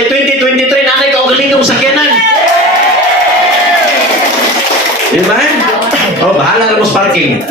by 2023 na ka o galingong sakyanan. Di ba? Oh, bahala na mo sa parking.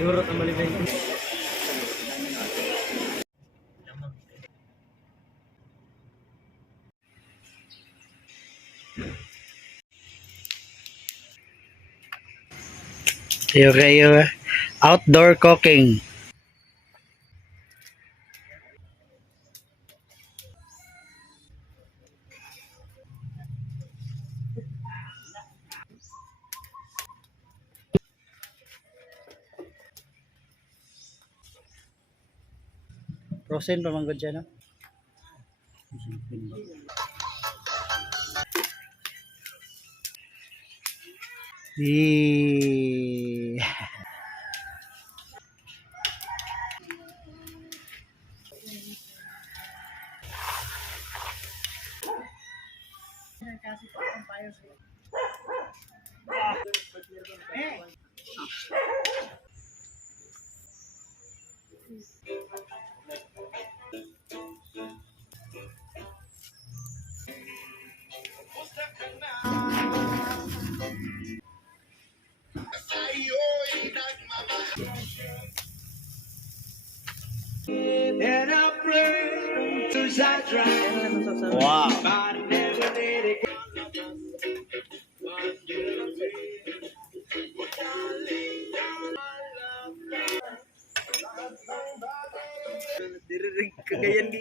Siguro ang malibay ko. Yung outdoor cooking. Frozen pa manggod dyan, no? Wow. Kagayan di.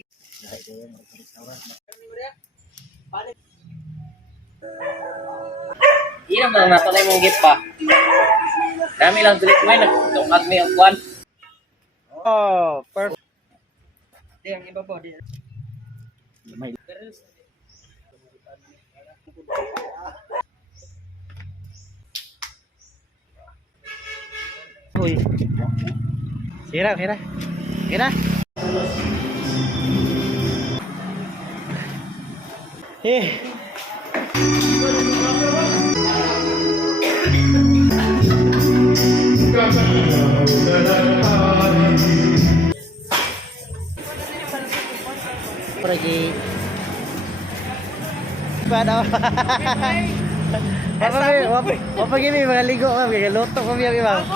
Iyan lang natanay mong gift pa. Dami lang tulit mo, nagtungkad mo yung kwan. Oh, perfect. Di, ang iba po. Di. Uy. Sira, sira. Sira. Pergi. Pada. Apa gini mga ligo kami, luto kami ang ibang.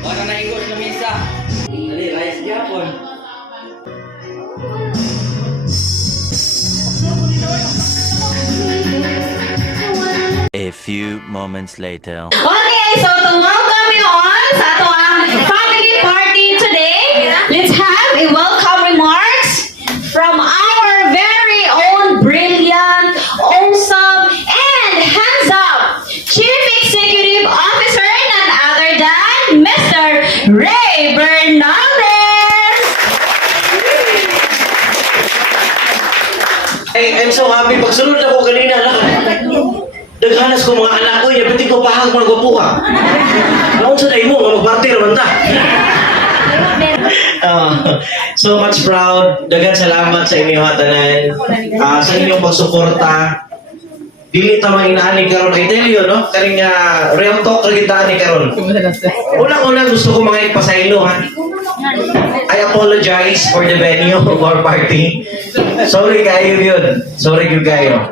Wala na ingot na misa. Dali, rice Japon. A few moments later. Okay, so to welcome you all sa ating family party today, let's have a welcome remarks from our very own brilliant, awesome, and handsome Chief Executive Officer, none other than Mr. Ray Bernaldez. I'm so happy. Pagsunod na ko kanina, daghanas ko mga anak ko, niya, pati ko pahag mga gwapuha. Noon sa day mo, mag-party naman ta. So much proud. Daghang salamat sa inyong hatanan. Sa inyong pagsuporta. Dili ta man inaani karon, I tell you, no? Karing real talk ra kita ani karon. Unang-una gusto ko mga ipasaylo, ha. I apologize for the venue of our party. Sorry kayo yun. Sorry yun kayo.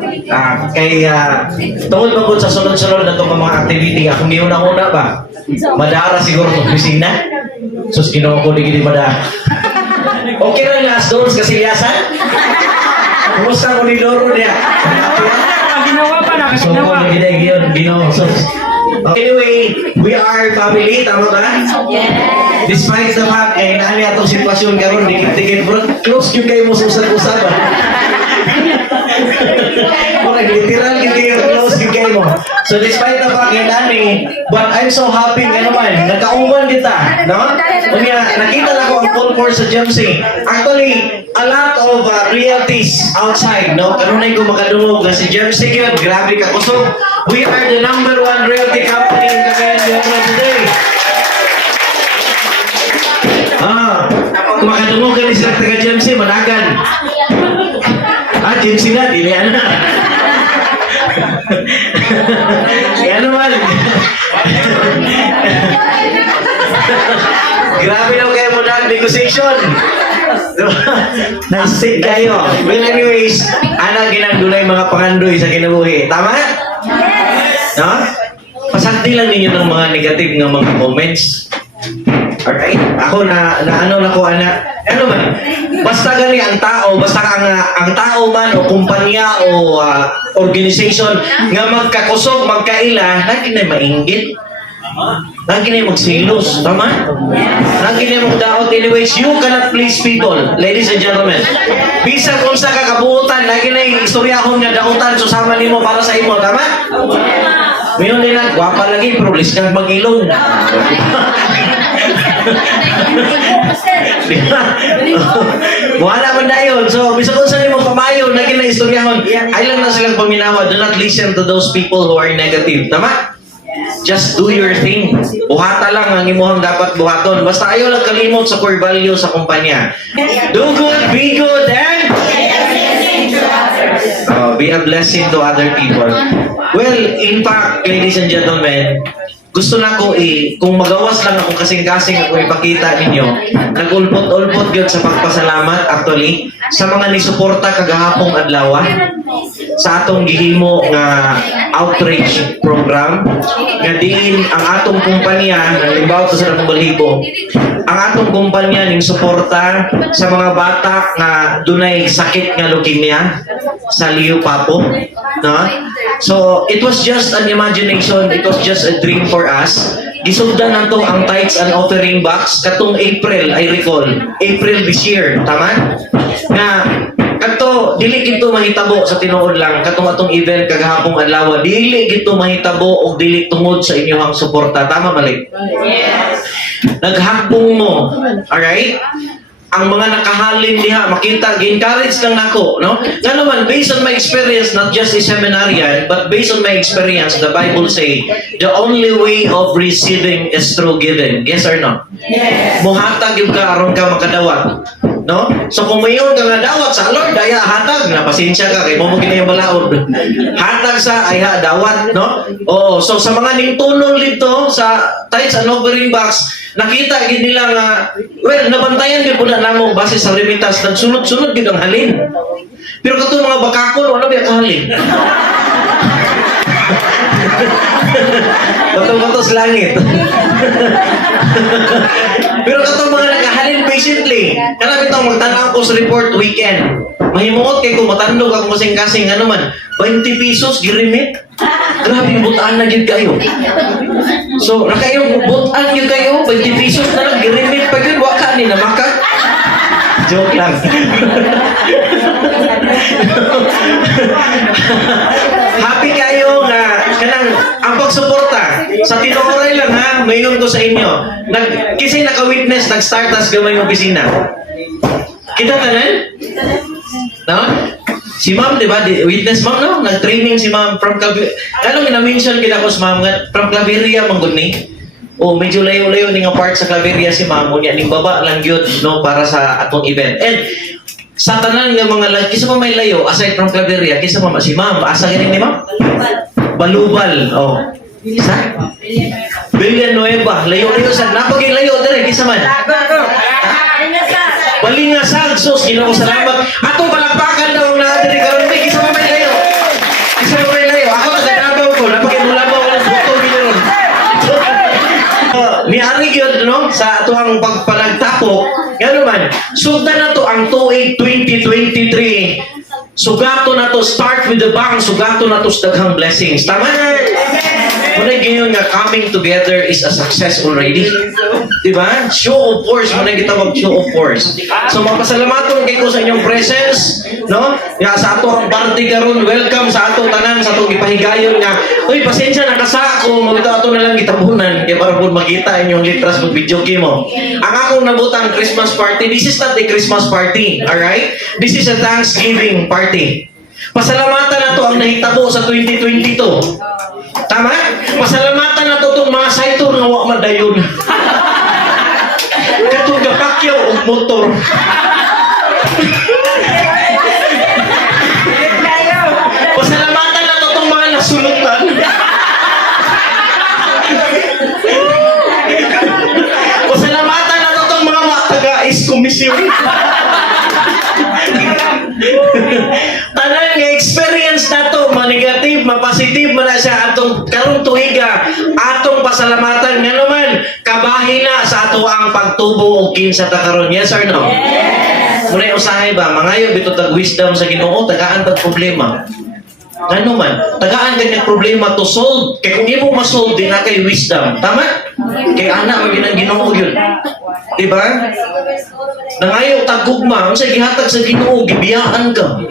Tungod ba po sa sunod-sunod na itong mga activity, akong di una-una ba? Madara siguro itong opisina. Sus, ginawa ko di gini madara. Okay na nga, doon sa kasiyasan? Kumusta ko ni Loro niya? Ginawa pa, So, kung ginawa. Anyway, we are family, tama ba? Yes. Despite the fact, naali atong sitwasyon karon dikit-dikit, bro, close yun kayo mo susag-usap. Mura, literal yun kayo, close yun kayo mo. mo. So despite the fact yun ani, but I'm so happy nga naman, nagkauman kita, no? Unya, nakita na ko ang full force sa GMC. Actually, a lot of realities outside, no? Kanunay ko makadungog na si GMC yun, grabe ka kusog. We are the #1 realty company in Cagayan de Oro today. Makadungog ka ni sila taga GMC, managan. GMC na, dili na. Kaya naman. Grabe daw kayo mo na negotiation. Nasik kayo. Well, anyways, ana ginagulay mga pangandoy sa kinabuhi. Tama? No? Pasakti lang ninyo ng mga negative ng mga comments. Alright? Ako ano ko, ano man, basta gani ang tao, basta ang tao man o kumpanya o organization nga magkakusog, magkaila, lagi na mainggit. Lagi na magsilos. Tama? Lagi na magdaot. Anyways, you cannot please people, ladies and gentlemen. Bisa kung sa kakabuutan, lagi na istoryahon nga dautan, susama nimo para sa imo. Tama? Mayroon din lang, gwapa lagi, pero lis kang mag-ilong. Wala man na yun. So, bisa kung saan mo pamayo, lagi na istoryahon, ay lang na silang paminawa. Do not listen to those people who are negative. Tama? Just do your thing. Buhata lang ang imuhang dapat buhaton. Basta ayaw lang kalimot sa core value sa kumpanya. Do good, be good, and be a blessing to other people. Well, in fact, ladies and gentlemen, gusto na ko kung magawas lang akong kasing-kasing ako ipakita ninyo, nag-ulpot-ulpot yun sa pagpasalamat actually sa mga nisuporta kagahapong adlaw sa atong gihimo nga outreach program nga diin ang atong kumpanya, halimbawa sa Balibo, ang atong kumpanya ning suporta sa mga bata nga dunay sakit nga leukemia sa Liu Papo, no? So it was just an imagination, it was just a dream for us. Gisugdan nato ang tithes and offering box katong April, I recall, April this year, tama? Na kato dili gito mahitabo sa tinuod lang katong atong event kagahapong adlaw, dili gito mahitabo og dili tungod sa inyong suporta, tama balik? Yes. Naghakbong mo, alright? Ang mga nakahalin diha makita, gi-encourage lang nako, no? Nga naman, based on my experience, not just a seminarian, but based on my experience, the Bible say, the only way of receiving is through giving. Yes or no? Yes. Muhatag yung ka aron ka makadawat. No? So kung mayon ka nga dawat sa Lord, daya hatag na pasensya ka kay mo mo kinay balaod. Hatag sa ay dawat, no? Oo, so sa mga ning tunol dito sa tithes and offering box, nakita gid nila nga well nabantayan gid pud namo base sa remittance, nagsunod-sunod gid ang halin. Pero kato mga bakakon wala ba kahalin? Bato-bato sa langit. Pero katong mga nakahalin patiently, kana bitong magtanaw ko sa report weekend. Mahimuot kay kung matandog ako kasing-kasing ano man, 20 pesos gi-remit. Grabe butaan na gid kayo. So, nakayong butaan gid kayo, 20 pesos na lang gi-remit pa gyud wa ka ni na maka. Joke lang. Happy kayo nga kanang ang pagsuporta sa tinuoray lang ha, mayon ko sa inyo. Kasi naka-witness, nag-start as gamay ng opisina. Kita tanan? No? Si ma'am, di ba? Witness ma'am, no? Nag-training si ma'am from Claveria. Anong ina-mention kita ko sa ma'am from Claveria, manggod ni? O medyo layo-layo ni nga part sa Claveria si ma'am. Unya, ning baba lang yun, no? Para sa atong event. And sa tanan ng mga lang, kisa pa may layo, aside from Claveria, kisa pa si ma'am, asa ganing ni ma'am? Balubal. Oh. Isa? Villanueva. Layo-layo sa napaging layo dire kisa man. Balingasag. Sus, Ginoo salamat. Ato palakpakan daw na dire karon may kisa pa may layo. Kisa pa may layo. Ako nagadabaw ko, napaging mulabaw ko ng buto ginoon. Miari gyud no sa atuang pagpanagtapok. Ngano man, sugdan na to ang 2023. Sugato na to, start with the bang, sugato na to sa daghang blessings. Tama? Muna ngayon nga coming together is a success already. Diba? Show of force, muna gitawag show of force. So mapasalamaton kay ko sa inyong presence, No? Ya sa ato ang party karon, welcome sa ato tanan sa atong ipahigayon nga. Uy, pasensya na kasa ako, mo ato na lang gitabunan kay para pud makita inyong litras pag video game mo. Ang akong nabutang Christmas party, this is not a Christmas party, all right? This is a Thanksgiving party. Pasalamatan na to ang nahitabo sa 2022. Tama? Pasalamatan na to itong mga saito nga wa madayon. Katong gapakyaw og motor. Pasalamatan na to itong mga nasulutan. Pasalamatan na to itong mga taga-is komisyon. Tanan nga experience na to, ma-negative, ma-positive man na siya atong karong tuiga, atong pasalamatan nga naman kabahin na sa ato ang pagtubo o kinsa ta karon. Yes or no? Yes. Muna usahay ba mangayo bito tag wisdom sa Ginoo, tagaan tag problema. Ano man, tagaan kay problema to solve. Kay kung imo ma-solve din na kay wisdom, tama? Kay ana man ginang Ginoo yun. Diba? Nangayo tagugma, unsay gihatag sa Ginoo, gibiyaan ka.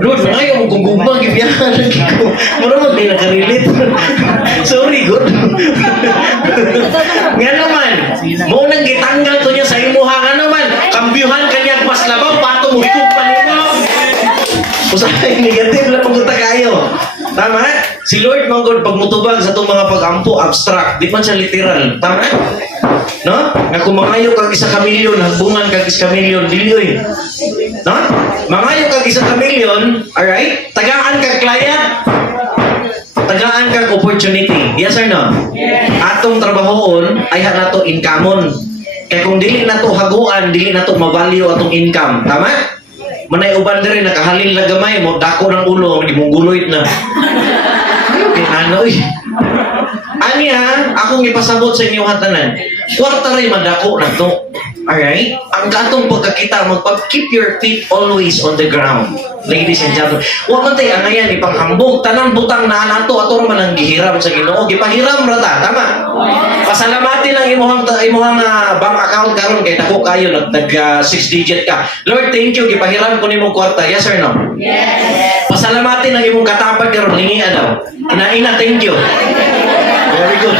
Lord, nangayo mo kung gugma, gibiyaan ko. Mura mo din nakarelate. Sorry, good. Nga naman, mo nang gitanggal to niya sa imuha nga naman, kambyuhan kanyang mas labaw, pato mo higog panimo. Usahay, negative lang pag kayo. Tama? Si Lord manggod pag mutubag sa itong mga pag-ampo, abstract, di man siya literal. Tama? No? Nga kung mangayo kag isa ka milyon, hagbungan kag isa ka milyon, diliyoy. No? Mangayo kag isa ka milyon, alright? Tagaan kag client, tagaan kag opportunity. Yes or no? Yes. Atong trabahoon, ay nato income. Kaya kung dili na to haguan, dili na to mabalyo atong income. Tama? Manay uban diri nakahalin lang gamay mo, dako ng ulo, hindi mong guloy na. Okay, ano eh. Ani ha, akong ipasabot sa inyo hatanan. Kwarta rin madako na to. Alright? Ang katong pagkakita, keep your feet always on the ground. Ladies and gentlemen. Huwag man tayo angayan, ipanghambog. Tanang butang na nato, ato naman ang gihiram sa Ginoo. Gipahiram rata, tama? Pasalamatin lang imuhang bank account karon kay dako kayo, nag 6 digit ka. Lord, thank you, gipahiram ko nimong kwarta. Yes or no? Yes. Pasalamatin lang imong katapad karon, lingian daw. Ina, thank you. Very good.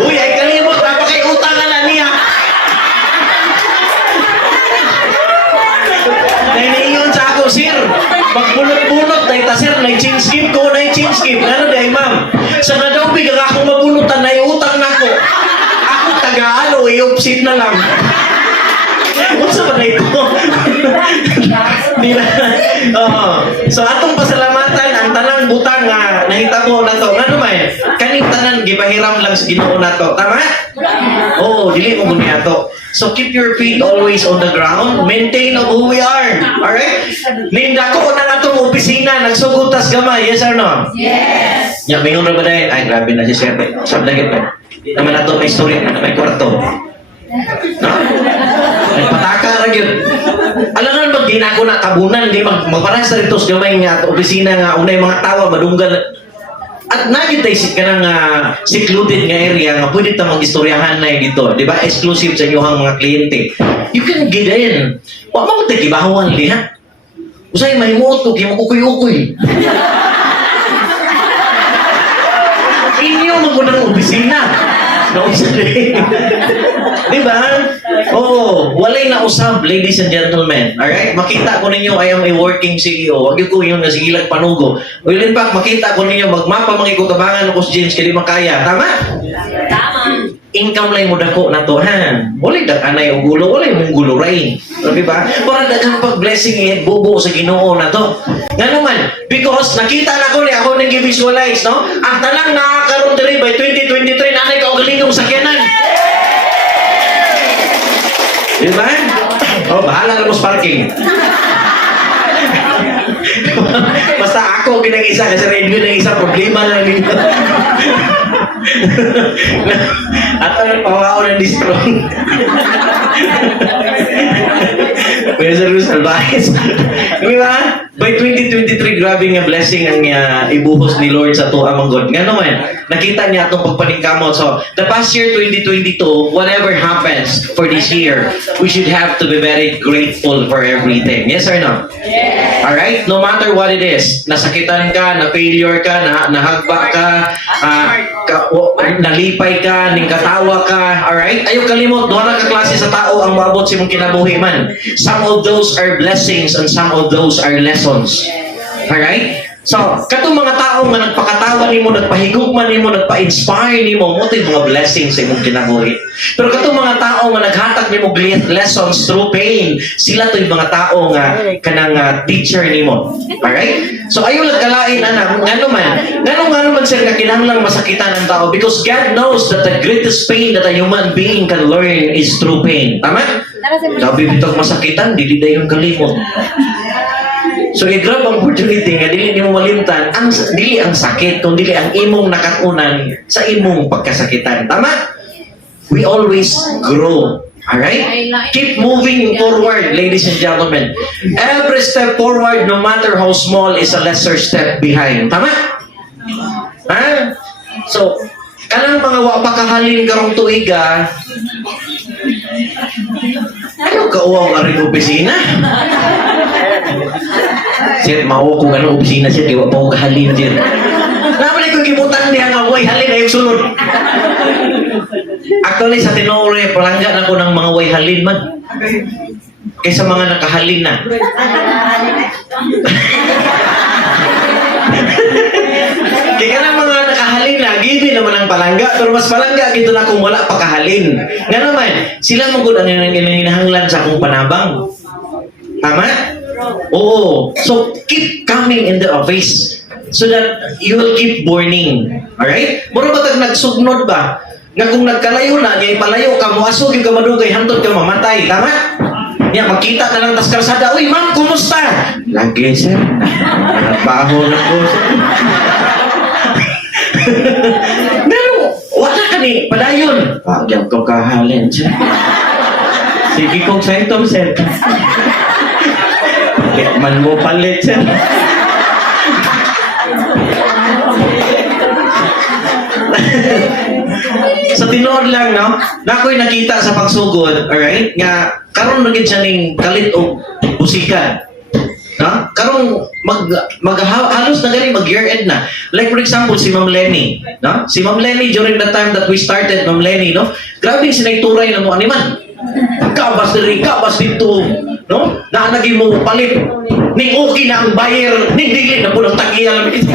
Uy, ay kalimot, napakay utang na niya. Nainiyon sa ako, sir. Magbunot-bunot, dahil ta sir, na-change scheme ko, na-change scheme. Ano dahil ma'am? Sa nadawbig, ang akong mabunutan, na-utang na ko. Ako tagaan o i-upsit na lang. What's up na ito? So atong pasalamatan ang tanang butang nga nahitabo na to. Nga naman, kaning tanan gipahiram lang sa Ginoo nato. Tama? Oo, dili mo guni ato. So keep your feet always on the ground. Maintain of who we are. Alright? Nindako na atong opisina, nagsugutas gamay. Yes or no? Yes. Ya, mingon ra ba dahil? Ay, grabe na si Sir. Sabdagit pa. Naman ato may story na may kwarto. No? Nagpataka ra gyud. Alangan mag di na ako nakabunan, di magparas sa rito sa gamay nga opisina nga unay mga tawa madunggal. At nagitay ka ng secluded nga area nga pwede ta mag-istoryahan na dito, di ba? Exclusive sa inyong mga kliyente. You can get in. Wa mo tay gibahawan liha. Usay mahimuot ko kimo kukuy-ukuy. Inyo magunang opisina. No, diba? Oh, walay na usab, ladies and gentlemen. Alright? Makita ko ninyo, I am a working CEO. Wag ko yun na sigilag panugo. Well, in fact, makita ko ninyo, magmapa mga ikutabangan ko si James, kaya di makaya. Tama? Tama. Income lang mo dako na to, ha? Walay dakanay o gulo, walay mong gulo ray. Diba? Para dagang pag-blessing bubo sa Ginoo na to. Nga naman, because nakita na ko ni ako nang i-visualize, no? Ang tanang nakakaroon diri by 2023 na anay kaugalingong sakyanan. Diba? Oh, bahala na mo sa parking. Basta ako pinag-isa kasi radio na isa, problema lang dito. At ang pawao ng distro. Pwede sa Luz Albaez. Di ba? By 2023, grabe nga blessing ang ibuhos ni Lord sa tuwa mong God. Nga naman, nakita niya itong pagpaningkamot. So, the past year, 2022, whatever happens for this year, we should have to be very grateful for everything. Yes or no? Yes. Alright? No matter what it is, nasakitan ka, na-failure ka, nahagba ka, nalipay ka, ningkatawa ka, alright? Ayaw kalimot, doon ka klase sa tao ang maabot si mong kinabuhi man. Some of those are blessings and some of those are lessons. Alright? So, katong mga tao nga nagpakatawa nimo, nagpahigugman nimo, nagpa-inspire nimo, mo yung mga blessings sa imong kinabuhi. Pero katong mga tao nga naghatag nimo lessons through pain, sila to yung mga tao nga kanang teacher nimo. Alright? So, ayaw lagkalain, anak, nga naman sir, nga kinahanglang masakitan ang tao because God knows that the greatest pain that a human being can learn is through pain. Tama? Sabi bitog masakitan, dili dayon kalimot. So, i-grab ang opportunity nga dili nimo malimtan dili ang sakit kung dili ang imong nakatunan sa imong pagkasakitan. Tama? We always grow. Alright? Keep moving forward, ladies and gentlemen. Every step forward, no matter how small, is a lesser step behind. Tama? Ha? So, kanang mga wapakahalin karong tuiga, ano ka uwang aring opisina? Sir, mao kung ano opisina siya, di wa pa ko kahalin sir. Naman ko gibutan niya nga, way halin ay sulod. Actually, sa Tinore, palangga na ko ng mga way halin man. Kaysa mga nakahalin na. Kaya na mga nakahalin na, givi naman ang palangga, pero mas palangga gito na kung wala pa kahalin. Nga naman, sila magod ang hinahanglan sa akong panabang. Tama? Oo. So, keep coming in the office so that you will keep burning. Alright? Mura ba nagsugnod ba? Nga kung nagkalayo na, ngay palayo ka, muasog yung kamadugay, hantod ka mamatay. Tama? Yan, makita na lang tas kalsada. Uy, ma'am, kumusta? Lagi, sir. Nagpaho na ko, sir. Pero, wala ka ni, padayon. Pagyan ko kahalin, sir. Sige kong symptom, sir. Man mo palit, sir. Sa tinuod lang, no? Na ako'y nakita sa pagsugod, alright? Nga, karon naging siya ning kalit o busika. No? Karong halos na gani mag-year end na. Like for example, si Ma'am Lenny. No? Si Ma'am Lenny, during the time that we started, Ma'am Lenny, no? Grabe sinayturay na mo animan. Kabas dito, no? Naanagin mo palit. Ning okay na ang buyer, ning dili na po ng tagiya lang ito.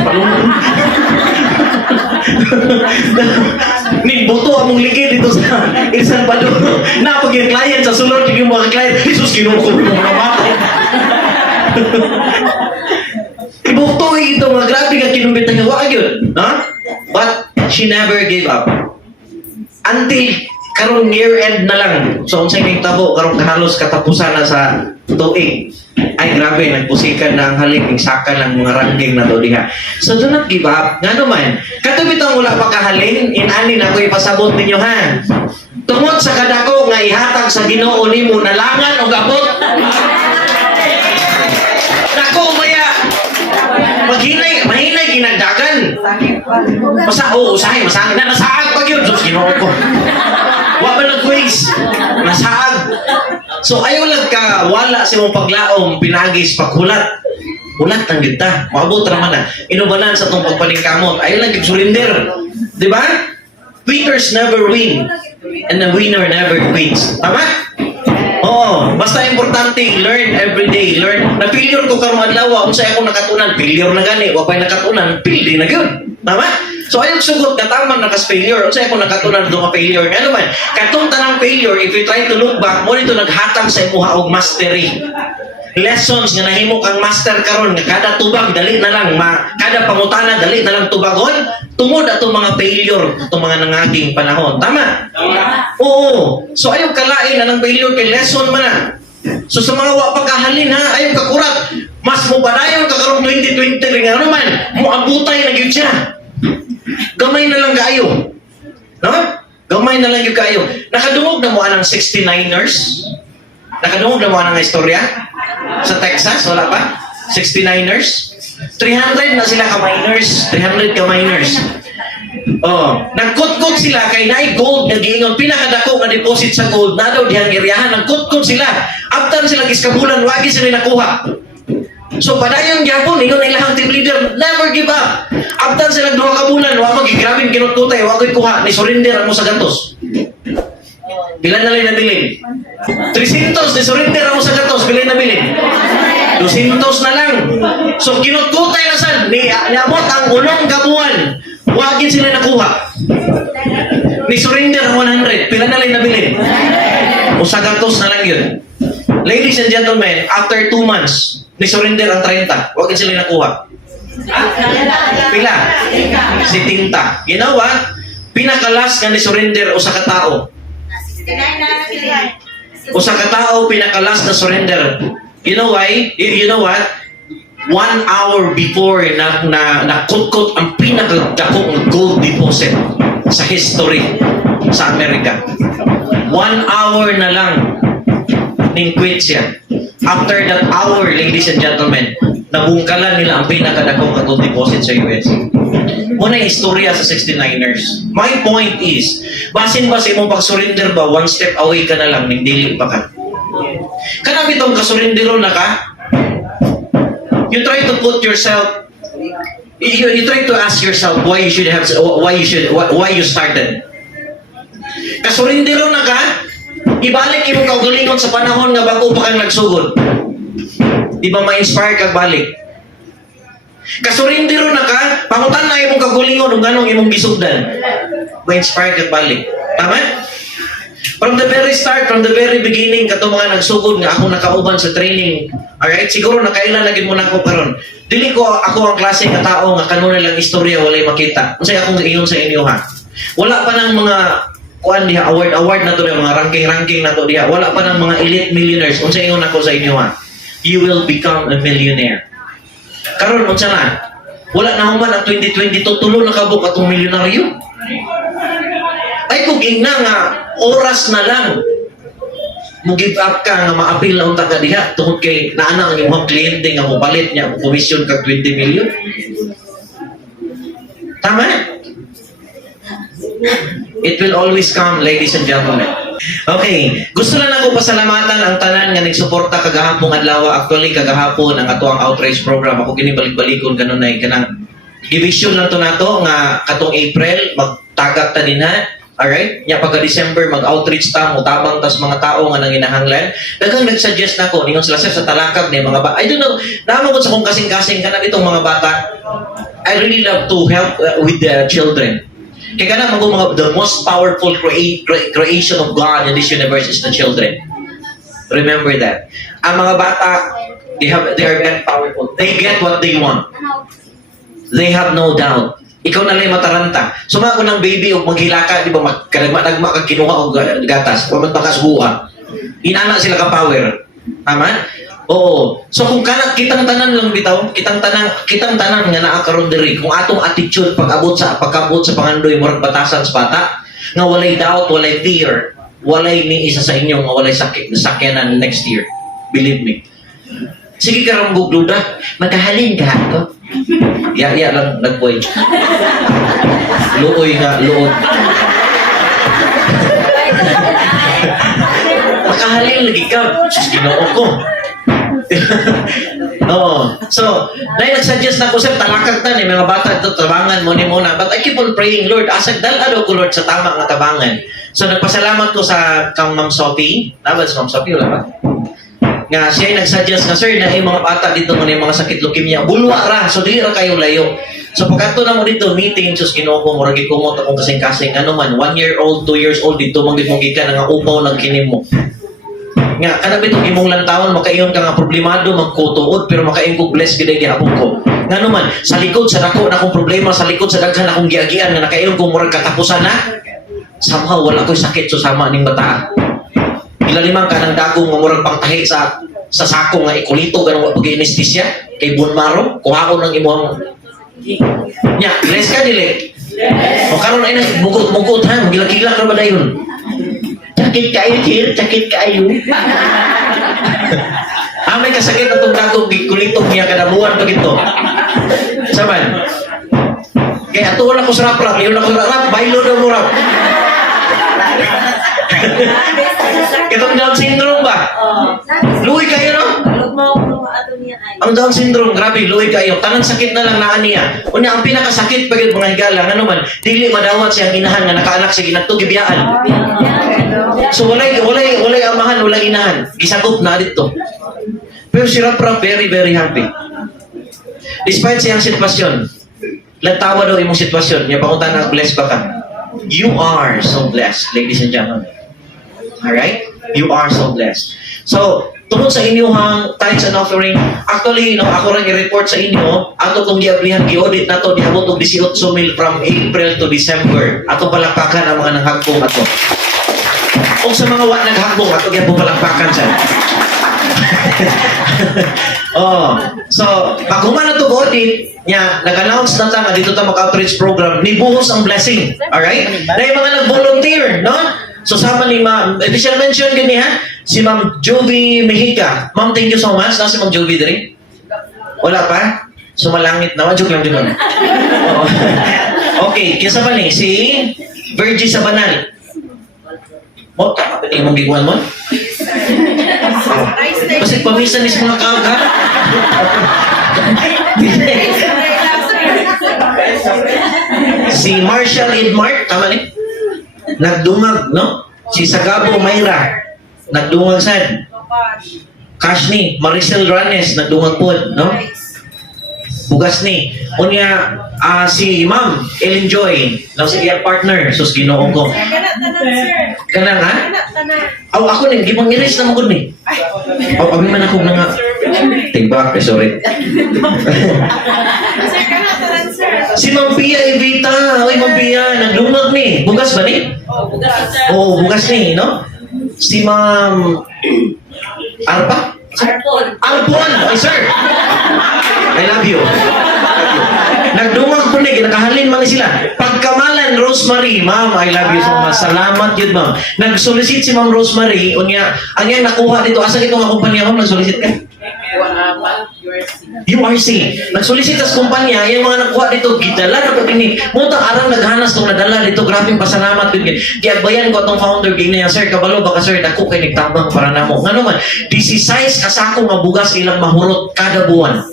Ning buto among ligid dito sa El Salvador. Napag yung client sa sulod, yung mga client, Jesus, kinuko mo mga mata. Ibukto ito, mga grabe ka kinumbit na wag yun. Huh? But she never gave up. Until karong year end na lang. So, kung sa'yo tabo, karong halos katapusan na sa tuig. Ay, grabe, nagpusikan na ang haling, saka ng mga ranking na to diha. So, do not give up. Nga naman, katubit ang wala pa kahalin, inanin ako ipasabot ninyo, ha? Tungod sa kadako nga ihatag sa Ginoo nimo nalangan o gabot. Nako, maya, mahinay ginagdagan. Usahay, masaag na, nasaag pag yun. Diyos, Ginoo ko. Wa ba nag-quiz? Nasaag. So, ayaw lang ka, wala si mong paglaom, pinagis, paghulat. Hulat ang kita. Maabot naman na. Inubalan sa itong pagpaningkamot. Ayaw lang surrender. Di ba? Winners never win. And the winner never quits. Tama? Oo. Basta importante, learn every day. Learn. Na-failure ko karong adlaw. Kung sa'yo akong nakatunan, failure na gani. Wapay nakatunan, failure na yun. Tama? So, ayaw sugot na tama nakas-failure. Kung sa'yo akong nakatunan doon ka-failure. Nga naman, katong tanang failure, if you try to look back, mo nito naghatang sa imuha og mastery. Lessons nga nahimo kang master karon nga kada tubag dali na lang kada pangutana dali na lang tubagon tungod ato mga failure ato mga nangaging panahon. Tama? Oo. So ayaw kalain na ng failure kay lesson man na. So sa mga wa pagkahalin ha, ayaw kakurat. Mas mo padayon ka karong 2020 ring ano man, mo abutay na gyud siya. Gamay na lang kaayo. No? Gamay na lang gyud kaayo. Nakadungog na mo anang 69ers? Nakadungog na mo anang istorya? Sa Texas, wala pa? 69ers. 300 na sila ka-miners. 300 ka-miners. Oh, nagkut-kut sila kay naay gold nga giingon pinakadako nga deposit sa gold na daw dihang iriyahan nagkut-kut sila after sila giskabulan wagi sila nakuha. So padayon gyapon ingon ilahang team leader never give up. After sila duha ka bulan wa magigrabing kinut-kutay wa koy kuha ni surrender mo sa gatos. Bilan na lang nabilin? 300 ni surrender mo sa gatos bilan na bilin? 200 na lang. So kinut-kutay na sad ni niabot ang unang kabuan. Wagin sila nakuha. Ni surrender ang 100. Pila na lang nabilin? O sa gatos na lang yun. Ladies and gentlemen, after 2 months, ni surrender ang 30. Wagin sila nakuha. Pila? Si Tinta. You know what? Pinakalas nga ni surrender o sa katao. O sa katao, pinakalas na surrender. You know why? You know what? 1 hour before na kut-kut ang pinakadakong gold deposit sa history sa Amerika. 1 hour na lang ning quit siya. After that hour, ladies and gentlemen, nabungkalan nila ang pinakadakong gold deposit sa US. Muna yung istorya sa 69ers. My point is, basin ba sa imong pag-surrender ba, 1 step away ka na lang, ning dili pa ka. Kanami itong kasurindero na ka, you try to put yourself, you try to ask yourself why you why you started. Kasurindero na ka, ibalik imong kaugalingon sa panahon nga bago pa kang nagsugod. Di ba ma-inspire kag balik? Kasurindero na ka, pangutan na imong kaugalingon ug ganong imong gisugdan. Ma-inspire kag balik. Tama? From the very start, from the very beginning, kato mga nagsugod nga ako nakauban sa training. Alright? Siguro nakailan lagi mo na ako karon. Dili ko ako ang klase nga tao nga kanunay lang istorya walay makita. Unsay akong giingon sa inyo ha. Wala pa nang mga kuan diha award na to diha, mga ranking na to diha. Wala pa nang mga elite millionaires. Unsay ingon ako sa inyo ha. You will become a millionaire. Karon unsa na? Wala na human ang 2022 tulo na kabuk atong milyonaryo. Ay kung ingna nga oras na lang mo give up ka nga maapil na unta ka diha tungod kay naana ang imong kliyente nga mopalit niya mo komisyon kag 20 million. Tama? It will always come, ladies and gentlemen. Okay, gusto lang ako pasalamatan ang tanan nga nagsuporta kagahapon adlaw. Actually kagahapon ang atuang outreach program ako ginibalik-balikon kanunay kanang division lang to nato nga katong April magtagak ta dinha. Alright? Nya pagka December mag-outreach ta mo tabang tas mga tao nga nanginahanglan. Daghang nag-suggest nako ningon sila sir sa talakag ni mga bata. I don't know, naman ko sa kung kasing-kasing kana itong mga bata. I really love to help with the children. Kaya kana mga the most powerful creation of God in this universe is the children. Remember that. Ang mga bata, they are very powerful. They get what they want. They have no doubt. Ikaw na lang mataranta. Sumago ng baby o maghilaka, di ba, magkadagma kag kinuha o gatas, o magpakasbuha. Inana sila ka power. Tama? Oo. So kung kitang tanan lang bitaw, kitang tanan nga naakaron diri, kung atong attitude pag-abot sa pangandoy murag batasan sa bata, nga walay doubt, walay fear, walay ni isa sa inyo nga walay sakyanan next year. Believe me. Sige ka ram gugluda, magkahalin ka ako. Ya lang nagboy. Luoy nga luod. Makahalin lagi ka. Sus, Ginoo ko. Oo. So, nagsuggest na ko sir, talakag ta ni mga bata ito, tabangan mo ni muna. But I keep on praying, Lord, asag dal-ado ko Lord sa tama nga tabangan. So, nagpasalamat ko sa kang Ma'am Sophie. Dapat si Ma'am Sophie, wala ba? Nga siya nagsuggest na sir na yung mga bata dito mo na yung mga sakit leukemia bulwa ra so di ra kayo layo so pagkato na mo dito meeting sus Ginoo ko murag ko mo akong kasing-kasing ano man 1 year old 2 years old dito mong gikan nga upaw ng kinim mo nga kana bitong imong lantawon makaiyon ka nga problemado magkutuod pero makain ko bless gid gihapon ko ngano man sa likod sa dako na akong problema sa likod sa daghan akong giagian nga nakaiyon ko murag katapusan na somehow wala ko'y sakit so sama ning bata. Ilalimang ka ng dagong nga murag pangtahi sa sako nga ikulito ganun wa pag-anesthesia kay bone marrow kuhaon ng imong nya bless ka dili o karon ay mugot ha magilak-ilak ra ba dayon sakit kayo sir sakit kayo May kasakit na itong dagog, kulitong niya kadabuan pag ito. Saman? Kaya atuon ako sa rap-rap, yun ako sa rap, bailo daw mo rap. Itong Down syndrome ba? Luwi kayo, no? Ang Down syndrome, grabe, luwi kayo. Tanang sakit na lang naan niya. Unya, ang pinakasakit pag yung mga higala, ano man, dili madawat siyang inahan nga nakaanak siya ginagto gibiyaan. So walay amahan, walay inahan. Gisagop na dito. Pero si Rap-Rap very, very happy. Despite siyang sitwasyon, latawa daw imong sitwasyon, niya pangunta na blessed ba ka? You are so blessed, ladies and gentlemen. Alright? You are so blessed. So, tungkol sa inyong tithes and offering, actually, ako rin i-report sa inyo, ato kong giablihan, i-audit na to, dihabot og 18,000 from April to December. Ato palakpakan ang mga nanghagpong ato. O sa mga naghagpong, ato gihabot palakpakan siya. So, pag humana to audit, nag-announce na tama dito ta mag-outreach program, nibuhos ang blessing. Alright? Na yung mga nag-volunteer, no? So, sama ni Ma'am, official mention gani ha? Si Ma'am Jovi Mejica. Ma'am, thank you so much. Nasa si Ma'am Jovi diri? Wala pa? Sumalangit na. Joke lang din. Okay, kisa pa ni? Si Virgie Sabanal. Mo, kapit yung mong biguan mo? Kasi pamisan ni mga kawag, ha? Si Marshall Edmark, tama ni? Nagdungag, no? Si Sagabo Mayra, nagdungag sad. Cash ni, Maricel Ranes, nagdungag po, no? Bugas ni. Unya, si Ma'am Ellen Joy, na si iyang partner, sus ginoo ko. Kanang, ha? Ako ni, di bang iris na mo ko ni. Kami man ako nga. Tigbak, sorry. Si Ma'am Pia Evita, oy Ma'am Pia, nagdungag ni. Bugas ba ni? Oo, bugas ni, no? Si Ma'am Arpa? Arpon! Ay, sir! I love you. Nagdungag po ni, nakahalin man sila. Pagkamalan, Rosemary, Ma'am, I love you so much. Salamat yun, Ma'am. Nag-solicit si Ma'am Rosemary, unya, anya nakuha dito. Asa itong nga kumpanya, Ma'am, nag-solicit ka? URC. Nag-solicit as kumpanya, yung mga nakuha dito, gidala na po ini. Mutang arang naghanas nung nadala dito, grabing pasalamat yun. Kaya bayan ko itong founder game na yan, sir, kabalo, baka sir, dako kay nagtambang para na mo. Nga naman, 16 kasako nga bugas ilang mahurot kada buwan.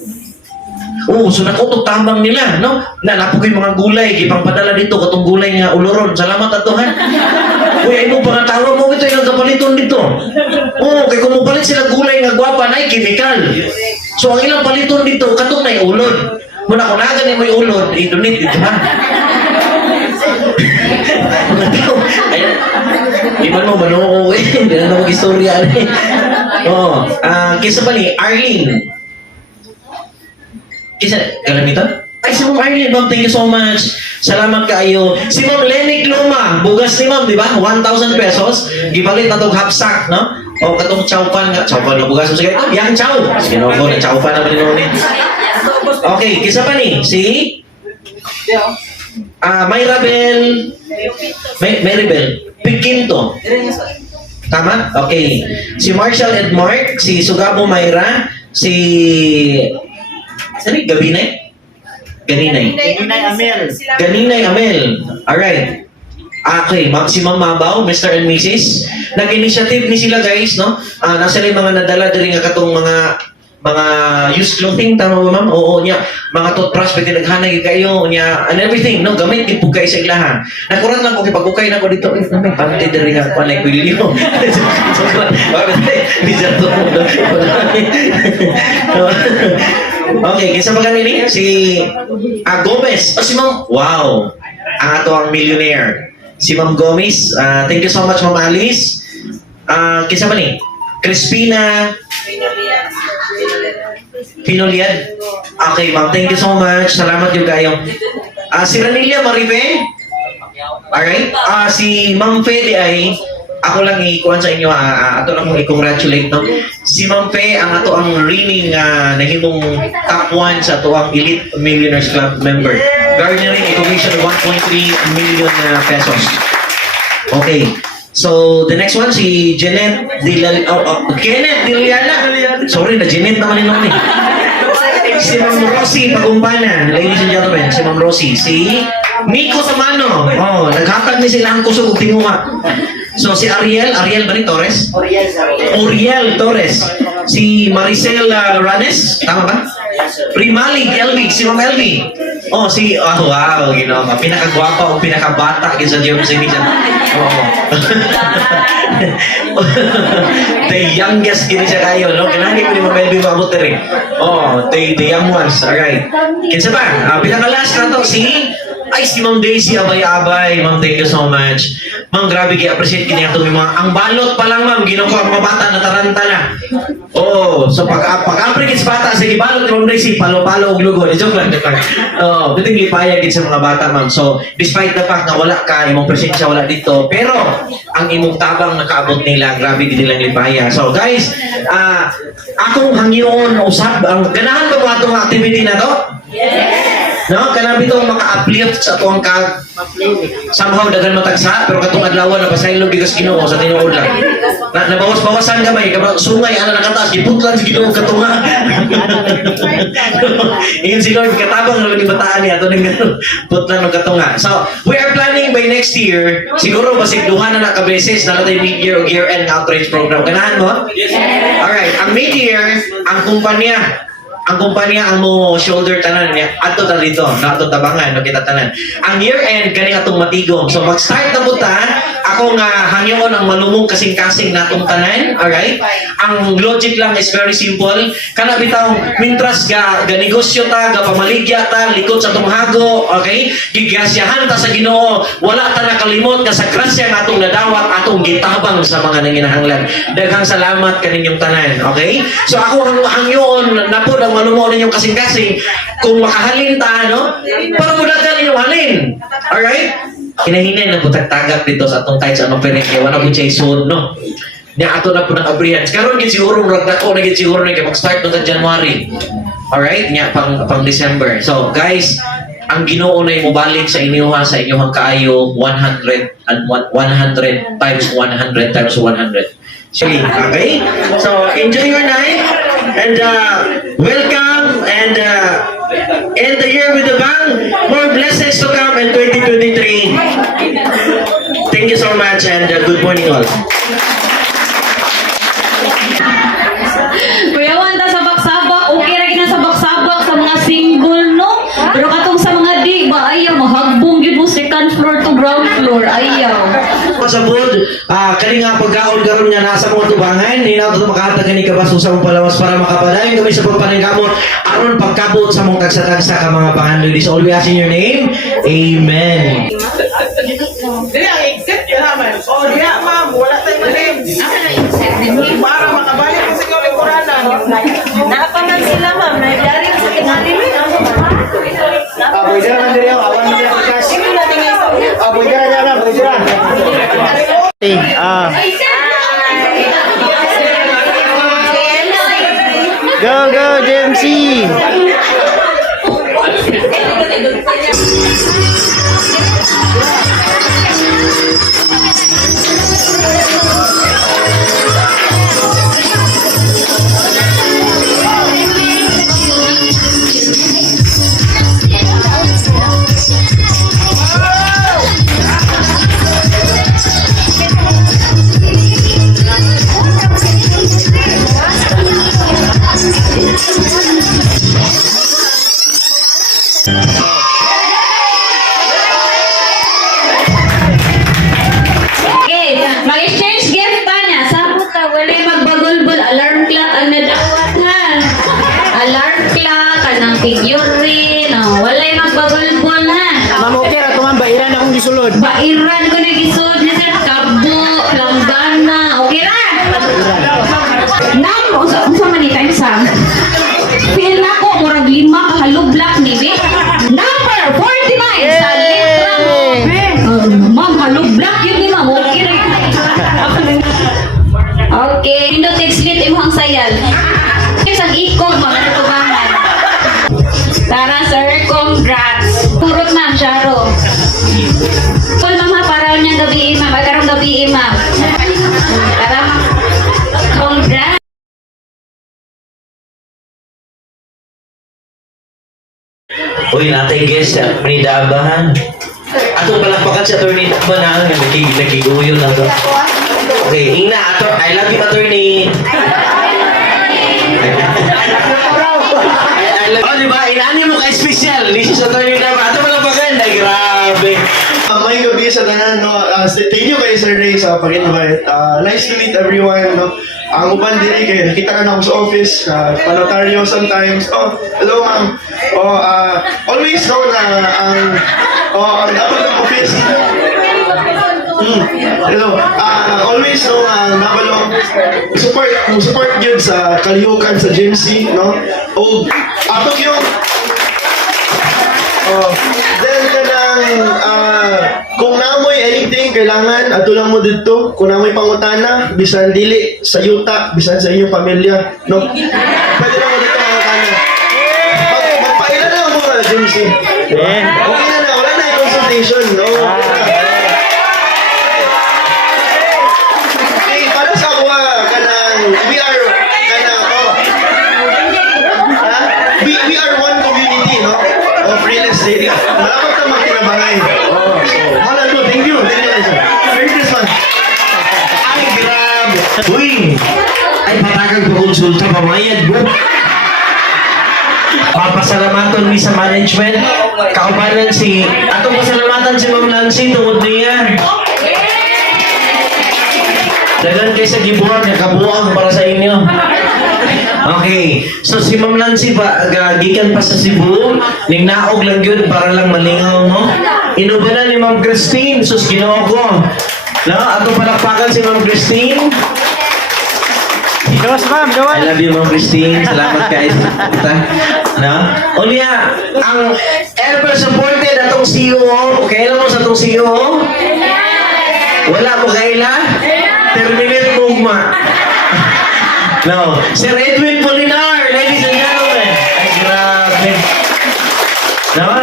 So nakutog tambang nila, no? Nalapo ko yung mga gulay, gipang padala dito, katong gulay nga uloron. Salamat ato, ha? Uy, ay mo pang tawa mo ito, ilang kapaliton dito. Kay kung mupalit sila gulay nga gwapa, na chemical. So ang ilang paliton dito, katong na ulod. Muna kung nagan mo yung ulod, i-donate dito, ha? Di man mo, manoo, hindi na mag-istorya. Kisa pa ni, Arlene. Kisa, galamito? Ay, si Ma'am Arlene, Ma'am, thank you so much. Salamat kaayo. Si Ma'am Lenny Luma, bugas ni Ma'am, di ba? 1,000 pesos. Gibalit na itong hapsak, no? O katong chowpan nga. Chowpan na bugas mo sige. Yang chow. Sinuko na chowpan naman ni. Okay, kisa pa ni? Si? Mayrabel. Mayrabel. Piquinto. Tama? Okay. Si Marshall Edmark, si Sugabo Mayra, si... Saan Ganinay? Ganinay Amel. Alright. Okay, si Ma'am Mabaw, Mr. and Mrs. Nag-initiative ni sila guys, no? Nasa rin mga nadala din nga katong mga used clothing, tama ba ma'am? Oo niya. Mga toothbrush, pwede naghanay kayo, niya, and everything, no? Gamit din po kayo sa ilahan. Nakuran lang ko, pag-ukay na ko dito, may panty din rin nga, panay ko yun yun. Okay, kinsa pa ganini? Si Gomez. Si Ma'am, wow. Ang ato ang millionaire. Si Ma'am Gomez. Thank you so much, Ma'am Alice. Kinsa pa ni? Crispina Pinoliad. Okay, Ma'am. Thank you so much. Salamat yung kayo. Si Ranilia Marife. Alright. Si Ma'am Fede ay ako lang ikuan sa inyo, ato lang kong i-congratulate, no? Si Ma'am Fe, ang ato ang reigning nahimong top 1 sa ato ang Elite Millionaires Club member. Garnering a commission of 1.3 million pesos. Okay. So, the next one, si Kenneth Diliana. Sorry, na Janet naman yun eh. Si Ma'am Rosie Pagumpana. Ladies and gentlemen, si Ma'am Rosie. Si Nico Samano. Oh, naghatag ni silang kusog og tinguha. So, si Ariel ba ni Torres? Oriel Torres. Si Maricel Ranes. Tama ba? Primalig LB. Si Ma'am LB. Oh, wow, ginawa ka. Pinakagwapa o pinakabata sa Diyos sa Misa. Oo. The youngest kini siya kayo, no? Kailangan ko ni Ma'am LB maabot na rin. Oh, the young ones. Alright. Kinsa ba? Pinakalas na to, si Ma'am Daisy Abay-Abay. Ma'am, thank you so much. Ma'am, grabe appreciate kini ato mga ang balot pa lang, ma'am, ginukuha ang mga bata na taranta na. Oh, so pag-apre sa bata sa gibalot ni Ma'am Daisy, palo-palo og lugo. Joke lang. Oh, biting lipaya gid sa mga bata, ma'am. So, despite the fact na wala ka, imong presensya wala dito, pero ang imong tabang nakaabot nila, grabe gid nilang lipaya. So, guys, akong hangyon usab ang ganahan ba mo atong activity na to? Yes. No, kanang bitong maka-uplift sa tuwang kag somehow dagan matagsa pero katong adlaw na pasaylo bigas Ginoo sa tinuod lang. Nabawas-bawasan gamay kabang sungay ana nakataas giputlan sa Ginoo katunga. Iyon si Lord katabang na ni bataan niya ato ning putlan ng katunga. So, we are planning by next year siguro basig duha na ka beses na natay mid-year o year-end outreach program. Ganahan mo? Yes. All right, ang mid-year ang kumpanya ang mo shoulder tanan niya ato ta dito na ato tabangan no kita tanan ang year end kani atong matigom so mag-start na buta ako nga hangyon ang malumong kasing-kasing natong tanan. Alright, ang logic lang is very simple kana bitaw mintras ga negosyo ta ga pamaligya ta likod sa atong hago, okay, gigasyahan ta sa Ginoo wala ta nakalimot nga sa grasya nga atong nadawat atong gitabang sa mga nanginahanglan. Daghang salamat kaninyong tanan, okay. So ako hangyon na po ang manumo ninyong kasing-kasing kung makahalin ta, no? Para mudagan ninyong halin. Alright? Hinahinay na po tagak dito sa atong kahit sa anong pinagkaya. Wala po siya isun, no? Niya ato na po ng abrihan. Karoon gid siguro ragda ko na gid siguro na mag-start no sa January. Alright? Niya pang December. So, guys, ang Ginoo na mobalik sa inyo sa inyong kaayo 100 times 100 times 100. Okay? So, enjoy your night and welcome and end the year with a bang. More blessings to come in 2023. Thank you so much and good morning all. Kuya Wanda sa baksabak, okay ra gina sa baksabak sa mga single, no? Pero katong sa mga di ba ayaw mahagbong gyud mo second floor to ground floor, ayaw. Pasabod, kani nga pagkaon karon nga nasa mga tubangan, hinaw to makahatag ni kabaso sa mong palawas para makapadayon kami sa pagpaningkamot aron pagkabot sa mong tagsa-tagsa ka mga pangandoy. This all we ask in your name. Amen. Dili ang exit yun naman. O, diya ma'am, wala tayong malim. Para makabalik sa ikaw ng Quranan. Napaman sila ma'am, nailari sa tingali. Aboy dira man diri awan diri ang cash. Aboy dira na, aboy dira. Go JMC. Okay, mag-exchange gift ta niya. Sabot ta, wala magbagulbol. Alarm clock ang nadawat ha. Alarm clock, kanang figurine. Wala magbagulbol ha. Ma'am okay ra tuman bairan akong gisulod. Bairan ko na gisod niya sir. Kabo, langgana. Okay ra? Nam, unsa man ni time sam? Feel na ko, murag 5 kahalublak ni Vic. Number 49 sa letra mo. Ma'am, halublak yun ni ma'am. Okay ra. Okay, pindot exit imong sayal. Isang ikog mga tubangan. Tara sir, congrats. Purot ma'am, Charo. Kung ma'am ha, para niya gabi Grabe natin guys, Atty. Dabahan. Atong palakpakan si Atty. Dabahan, nagiguyo na to. Okay, Ina, I love you, Atty. Oh, di ba? Inani mo ka-special. This is Atty. Dabahan. Atong palakpakan, ay grabe. May gabi sa tanan, no? Thank you kay Sir Ray sa pag-invite. Nice to meet everyone, no? Ang uban diri kay nakita na ako sa office, panotaryo sometimes. Oh, hello ma'am. Oh, always know na ang dapat ng office. Hello. Always know na nabalo support yun sa kalihukan sa GMC, no? O atok yung then kanang kung namoy anything kailangan ato lang mo dito, kung namoy pangutana bisan dili sa yuta, bisan sa inyong pamilya, no? Pwede lang mo dito pangutana. Magpaila na mo na GMC. Okay na, wala na yung consultation, no? Okay, para sa ako kanang we are one community, no? Of real estate. Malapit na magtinabangay. So, hala, no, thank you. Merry Christmas. Ay, grabe. Uy! Ay, patagang pakonsulta, pamayad mo. Papasalamatan ni sa management. Kaubanan si... Atong pasalamatan si Ma'am Nancy, tungod niya. Dagan kayo sa gibuhat, nakabuang para sa inyo. Okay, so si Ma'am Nancy ba, gikan pa sa Cebu, ning naog lang yun para lang malingaw mo. Inuba na ni Ma'am Christine, sus ginawa ko. No, ato palakpakan si Ma'am Christine. Gawas ma'am, I gawas. love you, Ma'am Christine. Salamat guys. No? Unya, ang ever supported atong CEO, kailan mo sa atong CEO? Wala mo kaila? Terminate mugma. No. Sir Edwin Polinar, ladies and gentlemen. Ay, grabe. No?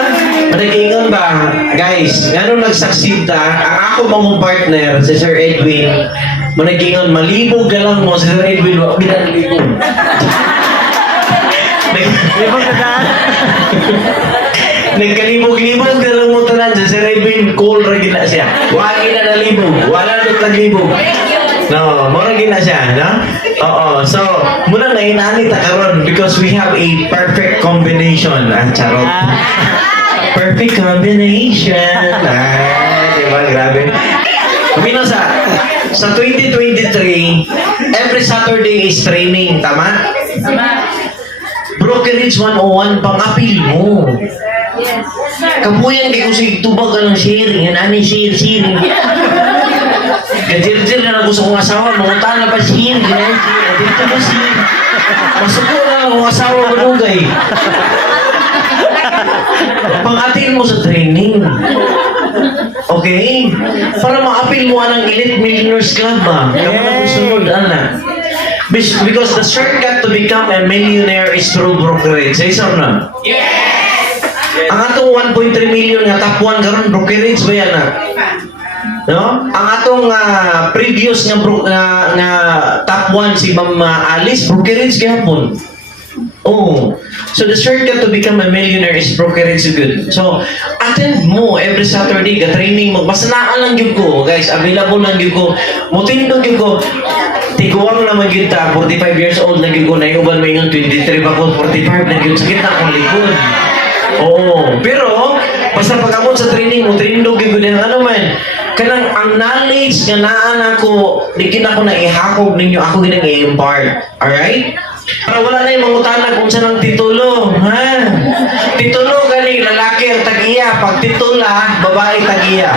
Managingon ba? Guys, ngano nag-succeed ta? Ang ako mong partner, si Sir Edwin, managingon, malibog na lang mo, si Sir Edwin, wag binalibog. Libang ka daan. Nagkalibog-libog na lang mo tanan si Sir Edwin, cool ra gina siya. Wag na nalibog, wala na naglibog. No, mura gina siya, no? Oo, so, muna na inani ta karon because we have a perfect combination. Charot. Perfect combination. Diba, grabe. Kumino sa 2023, every Saturday is training, tama? Brokerage 101, pang-apil mo. Kapuyan kay kung sige tubag ka ng sharing, yan ani sharing. Gajir-jir na gusto kong asawa, mangutaan na ba sharing, dito ba sharing? Masuko na akong asawa manugay. Pang-atin mo sa training. Okay? Para ma-apil mo ang Elite Millionaires Club ba? Kapag sunod, anak. Because the shortcut to become a millionaire is through brokerage. Say so na? Yes! Ang atong 1.3 million nga top 1 karon brokerage ba yan? No? Ang atong previous nga top 1 si Ma'am Alice, brokerage gihapon. Oh. So the shortcut to become a millionaire is brokerage good. So attend mo every Saturday ka training mo. Basta naan lang gyud ko, guys. Available lang gyud ko. Motindog gyud ko. Tiguang naman gyud ta, 45 years old na gyud ko. Naiuban mo yung 23 pa ko, 45 na gyud. Sakit na akong likod. Oo. Pero basta pag-abot sa training mo, trindog gyud din ano man. Kanang ang knowledge nga naan ako, di ako na ihakog ninyo, ako ginang i-impart. Alright? Para wala na yung mangutana kung saan ang titulo. Ha? Titulo galing lalaki ang tagiya. Pag titula, babae tagiya.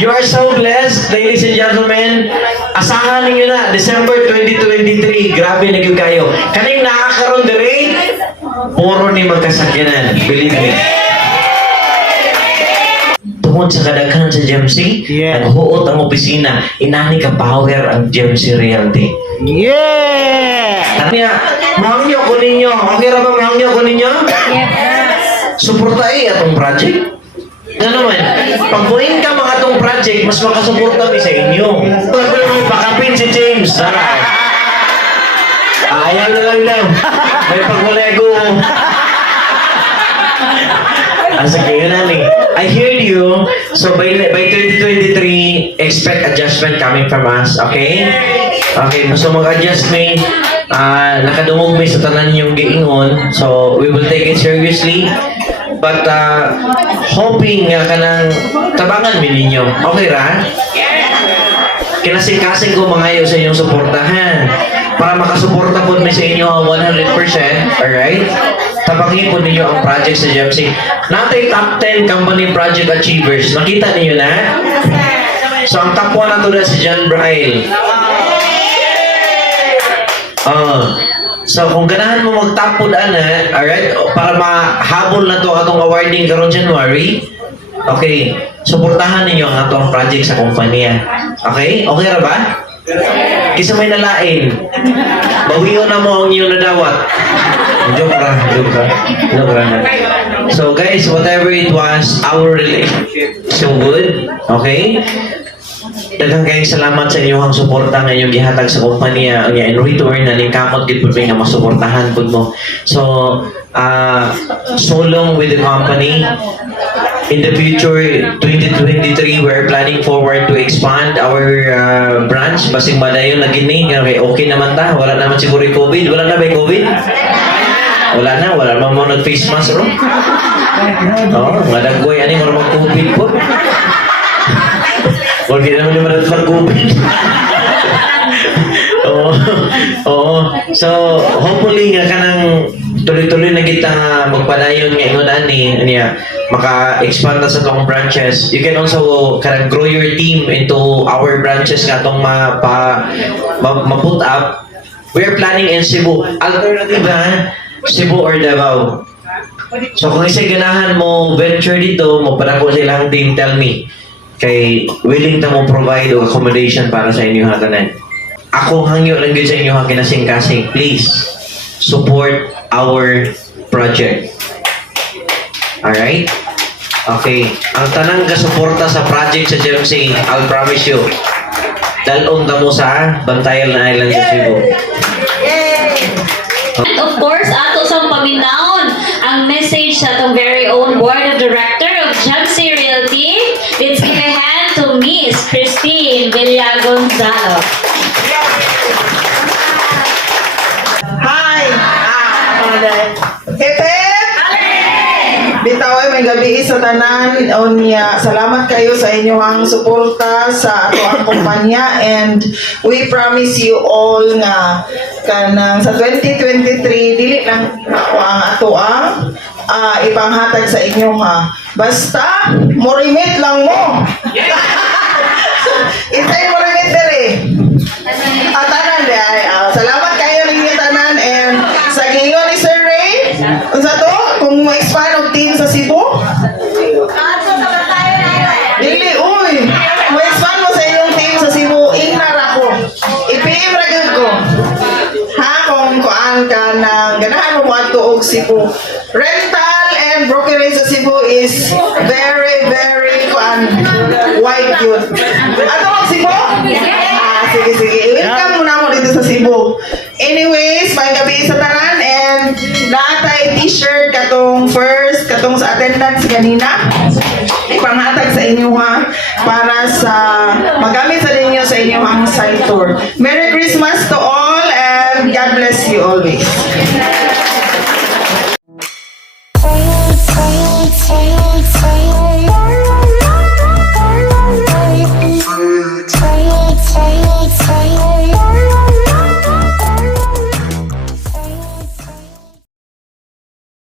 You are so blessed, ladies and gentlemen. Asahan ninyo na, December 2023. Grabe na kayo. Kaning nakakaroon the rate, puro ni magkasakyanan. Believe me. Tungod sa kadaghan sa GMC, naghuot ang opisina. Inani ka power ang GMC Realty. Yeah! Kaya, mahangyo ko ninyo. Okay ra ba mahangyo ko ninyo? Yes. Suportahin atong project. Ano naman, pag buhin ka mga atong project, mas makasuporta kami sa inyo. Pag mo pakapin si James, sana. Ayaw na lang. May pagmulego. Sige, yun ani. I heard you. So by 2023, expect adjustment coming from us, okay? Okay, so mag-adjust me. Nakadungog may sa tanan yung giingon. So we will take it seriously. But hoping nga kanang tabangan mi ninyo. Okay ra? Kinasing-kasing ko mangayo sa inyong suportahan para makasuporta po mi sa inyo 100%, alright? Tabangin po ninyo ang project sa GMC. Natay top 10 company project achievers. Nakita niyo na? So ang top 1 na to na si John Braille. So kung ganahan mo mag-top po na, alright? Para mahabol na to atong awarding karon January. Okay, suportahan ninyo ang atong project sa kumpanya. Okay? Okay ra ba? Kisa may nalain. Bawiyo na mo ang iyong nadawat. Joke ra. So guys, whatever it was, our relationship so good. Okay? Daghang kayong salamat sa inyong suporta nga inyong gihatag sa kumpanya. In return, nalingkamot din po nga masuportahan po mo. So, so long with the company. In the future, 2023, we're planning forward to expand our branch. Basing madayon na gini. Okay naman ta. Wala naman siguro yung COVID. Wala na ba yung COVID? Wala naman mo nag-face mask, bro. Nga daggoy, ani mo mag-COVID po. Wala naman naman mag-COVID. So, hopefully nga kanang tuloy-tuloy na kita nga magpadayon nga ingon ani maka-expand na sa tong branches. You can also kanang grow your team into our branches nga tong ma-put up. We're planning in Cebu. Alternative ha, Cebu or Davao. So kung isa'y ganahan mo venture dito, mo padako sa ilang team, tell me. Kay willing ta mo provide o accommodation para sa inyo hatanan. Ako hangyo lang gyud sa inyo kinasing-kasing. Please support our project. Alright? Okay. Ang tanang kasuporta sa project sa GMC, I'll promise you, dalon ta mo sa Bantayan na Island sa Cebu. And of course, ato sa paminaon ang message sa atong very own board of director of GMC Realty. Let's give a hand to Miss Christine Villagonzalo. Hi! Hip hip! Bitaw may gabi sa tanan unya. Salamat kayo sa inyong suporta sa ato ang kumpanya, and we promise you all nga kanang sa 2023 dili lang ako ang ato ang ipanghatag sa inyo ha. Basta morimit lang mo. Itay morimit dere. Tanan de ay salamat kayo ninyo tanan, and sa gingon ni Sir Ray unsa to kung mo-expand og team sa Cebu? Dili, uy! Mo-expand mo sa inyong team sa Cebu, ingnar ako. I-PM ra gyud ko. Ha, kung kuan ka nang ganahan mo adto og Cebu. Rental and brokerage sa Cebu is very wide yun. Ato ang Cebu? Sige. Welcome muna mo dito sa Cebu. Anyways, may gabi sa tanan, and naatay t-shirt katong first, katong sa attendance kanina. Ipanghatag sa inyo ha, para sa magamit sa ninyo sa inyong ang site tour. Merry Christmas to all, and God bless you always.